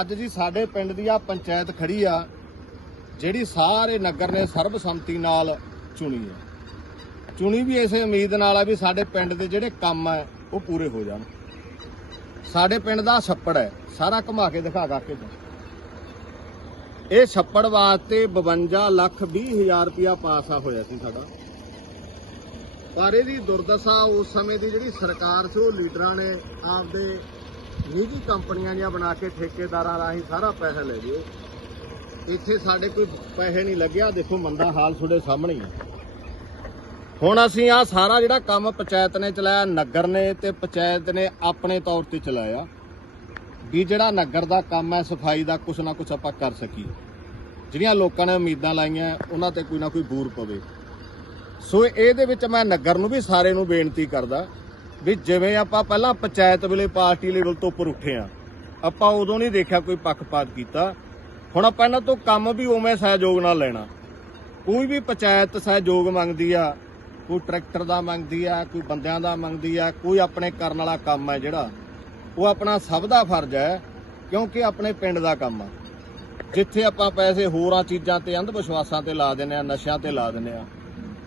ਅੱਜ ਜੀ ਸਾਡੇ ਪਿੰਡ ਦੀ ਆ ਪੰਚਾਇਤ ਖੜੀ ਆ, ਜਿਹੜੀ ਸਾਰੇ ਨਗਰ ਨੇ ਸਰਬਸੰਮਤੀ ਨਾਲ ਚੁਣੀ ਹੈ ਚੁਣੀ ਵੀ ਇਸੇ ਉਮੀਦ ਨਾਲ ਆ ਵੀ ਸਾਡੇ ਪਿੰਡ ਦੇ ਜਿਹੜੇ ਕੰਮ ਆ, ਉਹ ਪੂਰੇ ਹੋ ਜਾਣ। ਸਾਡੇ ਪਿੰਡ ਦਾ ਛੱਪੜ ਹੈ ਸਾਰਾ ਘੁਮਾ ਕੇ ਦਿਖਾ ਕਾਕੇ ਤੂੰ ਇਹ ਛੱਪੜ ਵਾਸਤੇ 52 ਲੱਖ 20 ਹਜ਼ਾਰ ਰੁਪਇਆ ਪਾਸ ਆ ਹੋਇਆ ਸੀ ਸਾਡਾ। ਪਰ ਇਹਦੀ ਦੁਰਦਸ਼ਾ ਉਸ ਸਮੇਂ ਦੀ ਜਿਹੜੀ ਸਰਕਾਰ ਸੀ, ਉਹ ਲੀਡਰਾਂ ਨੇ ਆਪਦੇ ਨਿੱਜੀ ਕੰਪਨੀਆਂ ਦੀਆਂ ਬਣਾ ਕੇ ਠੇਕੇਦਾਰਾਂ ਰਾਹੀਂ ਸਾਰਾ ਪੈਸਾ ਲੈ ਲਿਓ। ਇੱਥੇ ਸਾਡੇ ਕੋਈ ਪੈਸੇ ਨਹੀਂ ਲੱਗਿਆ, ਦੇਖੋ ਮੰਦਾ ਹਾਲ ਤੁਹਾਡੇ ਸਾਹਮਣੇ ਹੀ ਹੈ ਹੁਣ ਅਸੀਂ ਆ ਸਾਰਾ ਜਿਹੜਾ ਕੰਮ ਪੰਚਾਇਤ ਨੇ ਚਲਾਇਆ, ਨਗਰ ਨੇ ਤੇ ਪੰਚਾਇਤ ਨੇ ਆਪਣੇ ਤੌਰ ਤੇ ਚਲਾਇਆ, ਵੀ ਜਿਹੜਾ ਨਗਰ ਦਾ ਕੰਮ ਹੈ, ਸਫ਼ਾਈ ਦਾ ਕੁਛ ਨਾ ਕੁਛ ਆਪਾਂ ਕਰ ਸਕੀਏ। ਜਿਹੜੀਆਂ ਲੋਕਾਂ ਨੇ ਉਮੀਦਾਂ ਲਾਈਆਂ, ਉਹਨਾਂ ਤੇ ਕੋਈ ਨਾ ਕੋਈ ਬੂਰ ਪਵੇ। ਸੋ ਇਹਦੇ ਵਿੱਚ ਮੈਂ ਨਗਰ ਨੂੰ ਵੀ ਸਾਰੇ ਨੂੰ ਬੇਨਤੀ ਕਰਦਾ ਵੀ ਜਿਵੇਂ ਆਪਾਂ ਪਹਿਲਾਂ ਪੰਚਾਇਤ ਵੇਲੇ ਪਾਰਟੀ ਲੈਵਲ ਤੋਂ ਉੱਪਰ ਉੱਠੇ ਆ ਆਪਾਂ ਉਦੋਂ ਨਹੀਂ ਦੇਖਿਆ ਕੋਈ ਪੱਖਪਾਤ ਕੀਤਾ। ਹੁਣ ਆਪਾਂ ਇਹਨਾਂ ਤੋਂ ਕੰਮ ਵੀ ਉਵੇਂ ਸਹਿਯੋਗ ਨਾਲ ਲੈਣਾ। ਕੋਈ ਵੀ ਪੰਚਾਇਤ ਸਹਿਯੋਗ ਮੰਗਦੀ ਆ, ਕੋਈ ਟਰੈਕਟਰ ਦਾ ਮੰਗਦੀ ਆ, ਕੋਈ ਬੰਦਿਆਂ ਦਾ ਮੰਗਦੀ ਆ, ਕੋਈ ਆਪਣੇ ਕਰਨ ਵਾਲਾ ਕੰਮ ਹੈ ਜਿਹੜਾ, ਉਹ ਆਪਣਾ ਸਭ ਦਾ ਫਰਜ਼ ਹੈ, ਕਿਉਂਕਿ ਆਪਣੇ ਪਿੰਡ ਦਾ ਕੰਮ ਆ। ਜਿੱਥੇ ਆਪਾਂ ਪੈਸੇ ਹੋਰਾਂ ਚੀਜ਼ਾਂ ਤੇ, ਅੰਧ ਵਿਸ਼ਵਾਸਾਂ ਤੇ ਲਾ ਦਿੰਦੇ ਆ, ਨਸ਼ਿਆਂ ਤੇ ਲਾ ਦਿੰਦੇ ਆ।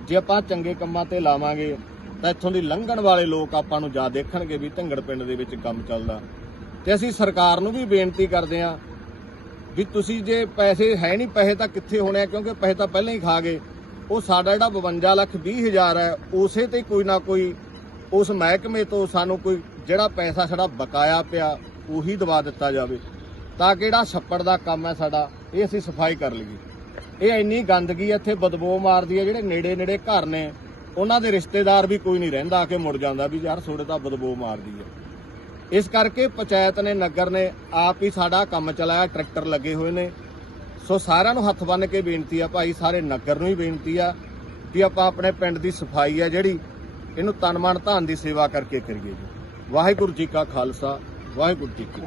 ਜੇ ਆਪਾਂ ਚੰਗੇ ਕੰਮਾਂ ਤੇ ਲਾਵਾਂਗੇ ਤਾਂ ਇੱਥੋਂ ਦੀ ਲੰਘਣ ਵਾਲੇ ਲੋਕ ਆਪਾਂ ਨੂੰ ਜਾ ਦੇਖਣਗੇ ਵੀ ਢੰਗੜ ਪਿੰਡ ਦੇ ਵਿੱਚ ਕੰਮ ਚੱਲਦਾ। ਤੇ ਅਸੀਂ ਸਰਕਾਰ ਨੂੰ ਵੀ ਬੇਨਤੀ ਕਰਦੇ ਆ ਵੀ ਤੁਸੀਂ ਜੇ ਪੈਸੇ ਹੈ ਨਹੀਂ, ਪੈਸੇ ਤਾਂ ਕਿੱਥੇ ਹੋਣੇ ਆ? ਕਿਉਂਕਿ ਪੈਸੇ ਤਾਂ ਪਹਿਲਾਂ ਹੀ ਖਾ ਗਏ। ਉਹ ਸਾਡਾ ਜਿਹੜਾ 52 ਲੱਖ 20 ਹਜ਼ਾਰ ਹੈ, ਉਸੇ ਤੇ ਕੋਈ ਨਾ ਕੋਈ ਉਸ ਮਹਿਕਮੇ ਤੋਂ ਸਾਨੂੰ ਕੋਈ ਜਿਹੜਾ ਪੈਸਾ ਸਾਡਾ ਬਕਾਇਆ ਪਿਆ, ਉਹੀ ਦਵਾ ਦਿੱਤਾ ਜਾਵੇ। ਤਾਂ ਕਿ ਜਿਹੜਾ ਛੱਪੜ ਦਾ ਕੰਮ ਹੈ ਸਾਡਾ, ਇਹ ਅਸੀਂ ਸਫ਼ਾਈ ਕਰ ਲਈਏ। ਇਹ ਇੰਨੀ ਗੰਦਗੀ ਇੱਥੇ ਬਦਬੂ ਮਾਰਦੀ ਹੈ, ਜਿਹੜੇ ਨੇੜੇ ਨੇੜੇ ਘਰ ਨੇ ਉਹਨਾਂ ਦੇ ਰਿਸ਼ਤੇਦਾਰ ਵੀ ਕੋਈ ਨਹੀਂ ਰਹਿੰਦਾ, ਆ ਕੇ ਮੁੜ ਜਾਂਦਾ ਵੀ ਯਾਰ ਥੋੜੇ ਤਾਂ ਬਦਬੂ ਮਾਰਦੀ ਹੈ ਇਸ ਕਰਕੇ ਪੰਚਾਇਤ ਨੇ, ਨਗਰ ਨੇ ਆਪ ਹੀ ਸਾਡਾ ਕੰਮ ਚਲਾਇਆ, ਟਰੈਕਟਰ ਲੱਗੇ ਹੋਏ ਨੇ। ਸੋ ਸਾਰਿਆਂ ਨੂੰ ਹੱਥ ਬੰਨ ਕੇ ਬੇਨਤੀ ਆ ਭਾਈ, ਸਾਰੇ ਨਗਰ ਨੂੰ ਹੀ ਬੇਨਤੀ ਆ ਕਿ ਆਪਾਂ ਆਪਣੇ ਪਿੰਡ ਦੀ ਸਫ਼ਾਈ ਆ ਜਿਹੜੀ, ਇਹਨੂੰ ਤਨ ਮਨ ਧਨ ਦੀ ਸੇਵਾ ਕਰਕੇ ਕਰੀਏ ਜੀ। ਵਾਹਿਗੁਰੂ ਜੀ ਕਾ ਖਾਲਸਾ, ਵਾਹਿਗੁਰੂ ਜੀ ਕੀ